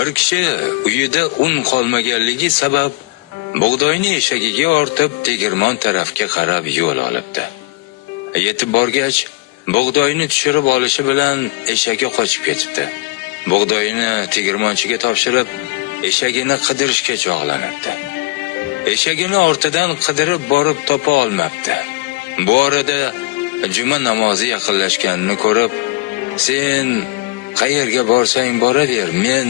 Bir kishi uyida un qolmaganligi sabab bug'doyni eshagiga ortib tegirmon tarafga qarab yo'l olibdi. Yetib borgach, bug'doyni tushirib olishi bilan eshagi qochib ketibdi. Bug'doyni tegirmonchiga topshirib, eshagini qidirishga chog'lanibdi. Eshagini ortidan qidirib borib topa olmabdi. Bu orada juma namozi yaqinlashganini ko'rib, "Sen qayerga borsang boraver, men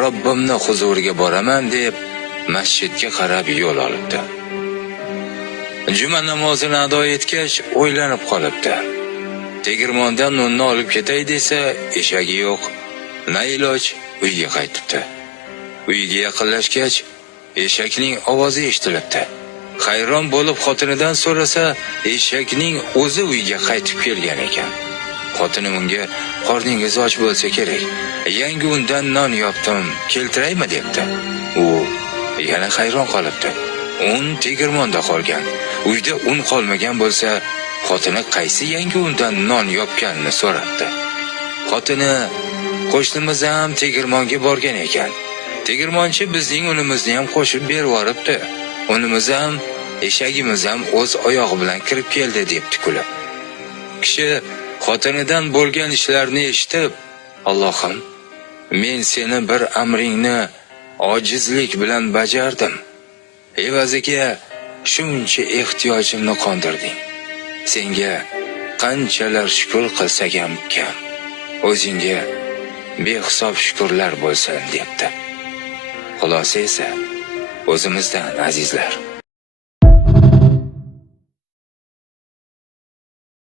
Robbimni huzuriga boraman" deb masjidga qarab yo'l olibdi. Juma namozini ado etgach, o'ylanib qolibdi. Tegirmondan nonni olib ketay desa, eshagi yo'q. Na iloj uyga qaytibdi. Uyga yaqinlashgach, eshakning ovozi eshitilibdi. Hayron bo'lib xotinidan so'rasa, eshakning o'zi uyga qaytib kelgan ekan. Xotini unga "Qorningiz och bo'lsa kerak, yangi undan non yopdim, keltiraymi?" debdi. U yana hayron qolibdi. Un tegirmonda qolgan. Uyda un qolmagan bo'lsa, xotini qaysi yangi undan non yopganini so'rabdi. Xotini "Qo'shnimiz ham tegirmonga borgan ekan. Tegirmonchi bizning unimizni ham qo'shib berib yuboribdi. Unimiz ham, eshagimiz ham o'z oyog'i bilan kirib keldi" debdi kulib. Kishi xotinidan bo'lgan ishlarni eshitib, "Allohim, men seni bir amringni ojizlik bilan bajardim. Evaziga shuncha ehtiyojimni qondirding. Senga qanchalar shukr qilsak ham kam. O'zingga behisob shukrlar bo'lsin" debdi. Xulosa esa o'zimizdan azizlar.